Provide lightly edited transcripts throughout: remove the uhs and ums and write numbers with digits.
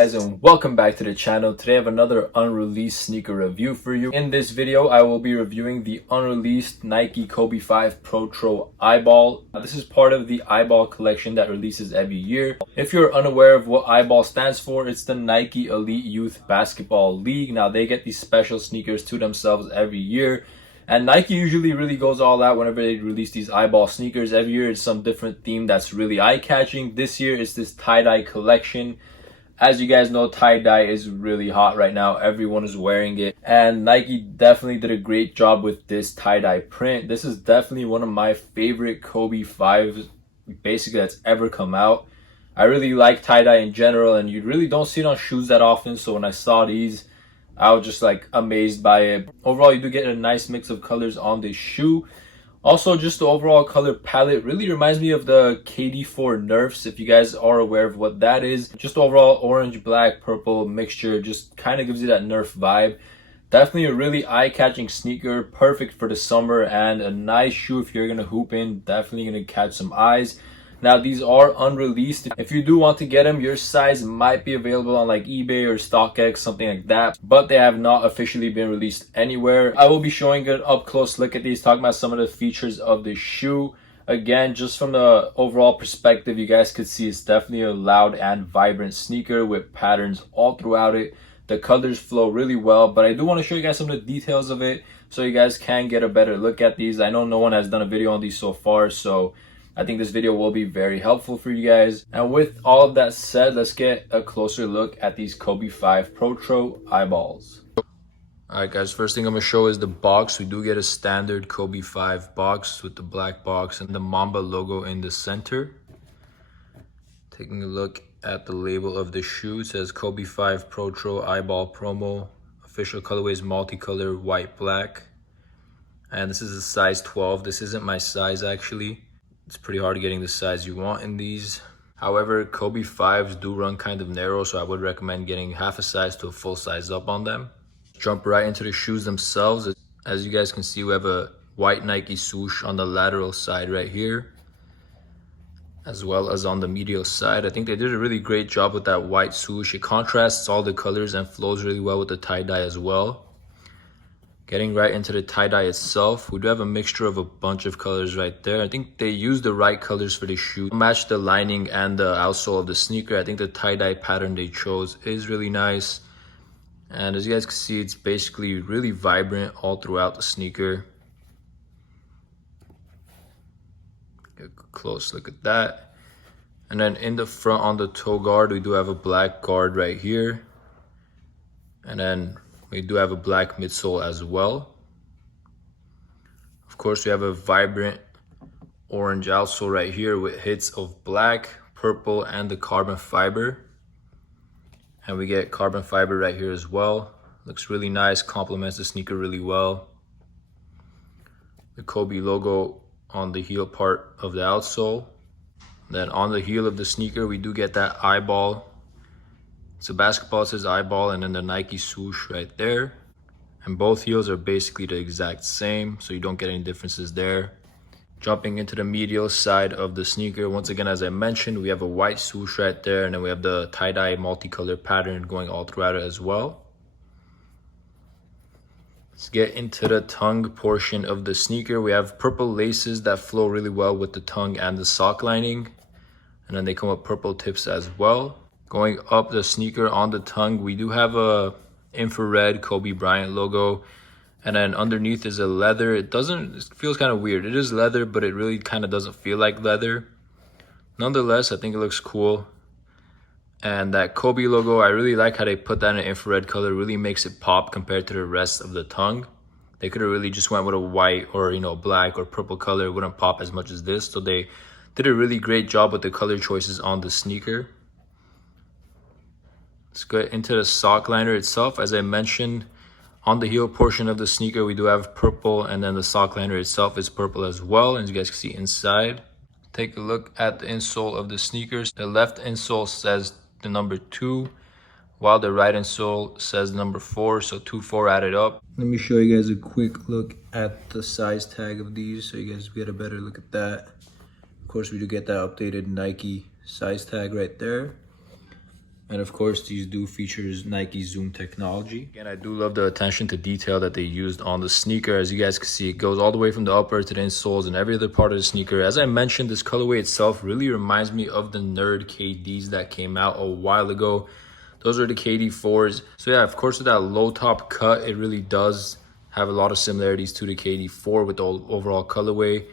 guys, and welcome back to the channel. Today I have another unreleased sneaker review for you. In this video I will be reviewing the unreleased Nike Kobe 5 Protro EYBL. This is part of the EYBL collection that releases every year. If you're unaware of what EYBL stands for, it's the Nike Elite Youth Basketball League. Now they get these special sneakers to themselves every year. And Nike usually really goes all out whenever they release these EYBL sneakers. Every year it's some different theme that's really eye-catching. This year it's this tie-dye collection. As you guys know, tie-dye is really hot right now. Everyone is wearing it. And Nike definitely did a great job with this tie-dye print. This is definitely one of my favorite Kobe 5s basically that's ever come out. I really like tie-dye in general, and you really don't see it on shoes that often. So when I saw these, I was just like amazed by it. Overall, you do get a nice mix of colors on this shoe. Also, just the overall color palette really reminds me of the KD4 Nerfs, if you guys are aware of what that is. Just overall orange, black, purple mixture just kind of gives you that Nerf vibe. Definitely a really eye-catching sneaker, perfect for the summer, and a nice shoe if you're going to hoop in. Definitely going to catch some eyes. Now, these are unreleased. If you do want to get them, your size might be available on like eBay or StockX, something like that, but they have not officially been released anywhere. I will be showing an up-close look at these, talking about some of the features of the shoe. Again, just from the overall perspective, you guys could see it's definitely a loud and vibrant sneaker with patterns all throughout it. The colors flow really well, but I do want to show you guys some of the details of it so you guys can get a better look at these. I know no one has done a video on these so far, so I think this video will be very helpful for you guys. And with all of that said, let's get a closer look at these Kobe 5 Protro EYBLs. Alright guys, first thing I'm going to show is the box. We do get a standard Kobe 5 box with the black box and the Mamba logo in the center. Taking a look at the label of the shoe, it says Kobe 5 Protro EYBL Promo. Official colorway is multicolor, white, black. And this is a size 12. This isn't my size actually. It's pretty hard getting the size you want in these. However, Kobe 5s do run kind of narrow, so I would recommend getting half a size to a full size up on them. Jump right into the shoes themselves. As you guys can see, we have a white Nike swoosh on the lateral side right here, as well as on the medial side. I think they did a really great job with that white swoosh. It contrasts all the colors and flows really well with the tie-dye as well. Getting right into the tie-dye itself, we do have a mixture of a bunch of colors right there. I think they used the right colors for the shoe. Match the lining and the outsole of the sneaker. I think the tie-dye pattern they chose is really nice. And as you guys can see, it's basically really vibrant all throughout the sneaker. Get a close look at that. And then in the front on the toe guard, we do have a black guard right here. And then we do have a black midsole as well. Of course, we have a vibrant orange outsole right here with hits of black, purple, and the carbon fiber. And we get carbon fiber right here as well. Looks really nice, complements the sneaker really well. The Kobe logo on the heel part of the outsole. Then on the heel of the sneaker, we do get that EYBL. So basketball says EYBL, and then the Nike swoosh right there. And both heels are basically the exact same, so you don't get any differences there. Jumping into the medial side of the sneaker, once again, as I mentioned, we have a white swoosh right there, and then we have the tie-dye multicolor pattern going all throughout it as well. Let's get into the tongue portion of the sneaker. We have purple laces that flow really well with the tongue and the sock lining. And then they come with purple tips as well. Going up the sneaker on the tongue, we do have a infrared Kobe Bryant logo. And then underneath is a leather. It feels kind of weird. It is leather, but it really kind of doesn't feel like leather. Nonetheless, I think it looks cool. And that Kobe logo, I really like how they put that in an infrared color. It really makes it pop compared to the rest of the tongue. They could have really just went with a white or, black or purple color. It wouldn't pop as much as this. So they did a really great job with the color choices on the sneaker. Let's get into the sock liner itself. As I mentioned, on the heel portion of the sneaker, we do have purple, and then the sock liner itself is purple as well. And as you guys can see inside, take a look at the insole of the sneakers. The left insole says the number 2, while the right insole says number 4. So 2, 4 added up. Let me show you guys a quick look at the size tag of these so you guys get a better look at that. Of course, we do get that updated Nike size tag right there. And of course, these do features Nike Zoom technology. Again, I do love the attention to detail that they used on the sneaker. As you guys can see, it goes all the way from the upper to the insoles and every other part of the sneaker. As I mentioned, this colorway itself really reminds me of the Nerd KDs that came out a while ago. Those are the KD4s. So yeah, of course, with that low top cut, it really does have a lot of similarities to the KD4 with the overall colorway.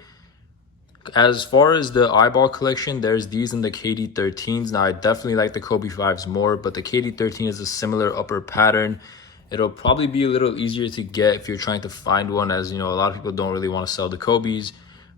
As far as the eyeball collection, there's these in the KD13s. Now, I definitely like the Kobe 5s more, but the KD13 is a similar upper pattern. It'll probably be a little easier to get if you're trying to find one, as you know, a lot of people don't really want to sell the Kobe's,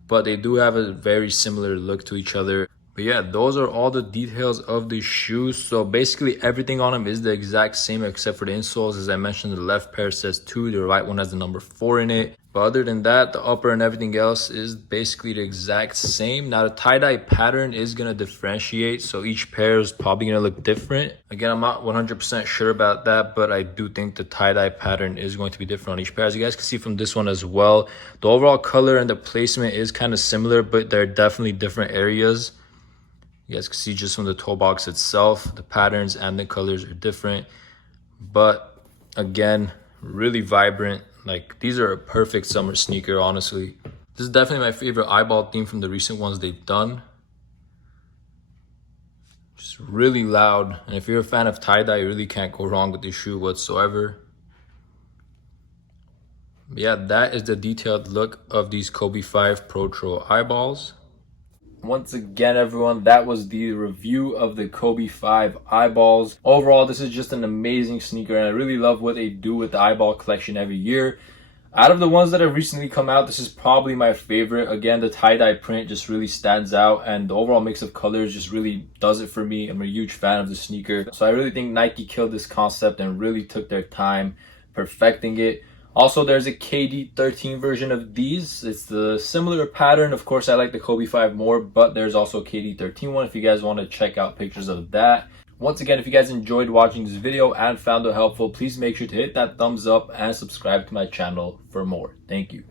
but they do have a very similar look to each other. But yeah, those are all the details of the shoes. So basically everything on them is the exact same except for the insoles. As I mentioned, the left pair says 2, the right one has the number 4 in it. But other than that, the upper and everything else is basically the exact same. Now the tie-dye pattern is going to differentiate, so each pair is probably going to look different. Again, I'm not 100% sure about that, but I do think the tie-dye pattern is going to be different on each pair. As you guys can see from this one as well, the overall color and the placement is kind of similar, but they're definitely different areas. You guys can see just from the toe box itself, the patterns and the colors are different. But again, really vibrant. Like, these are a perfect summer sneaker, honestly. This is definitely my favorite eyeball theme from the recent ones they've done. Just really loud. And if you're a fan of tie-dye, you really can't go wrong with this shoe whatsoever. But yeah, that is the detailed look of these Kobe 5 Protro eyeballs. Once again, everyone, that was the review of the Kobe 5 eyeballs. Overall, this is just an amazing sneaker, and I really love what they do with the eyeball collection every year. Out of the ones that have recently come out, this is probably my favorite. Again, the tie-dye print just really stands out, and the overall mix of colors just really does it for me. I'm a huge fan of the sneaker. So I really think Nike killed this concept and really took their time perfecting it. Also, there's a KD13 version of these. It's the similar pattern. Of course, I like the Kobe 5 more, but there's also a KD13 one if you guys want to check out pictures of that. Once again, if you guys enjoyed watching this video and found it helpful, please make sure to hit that thumbs up and subscribe to my channel for more. Thank you.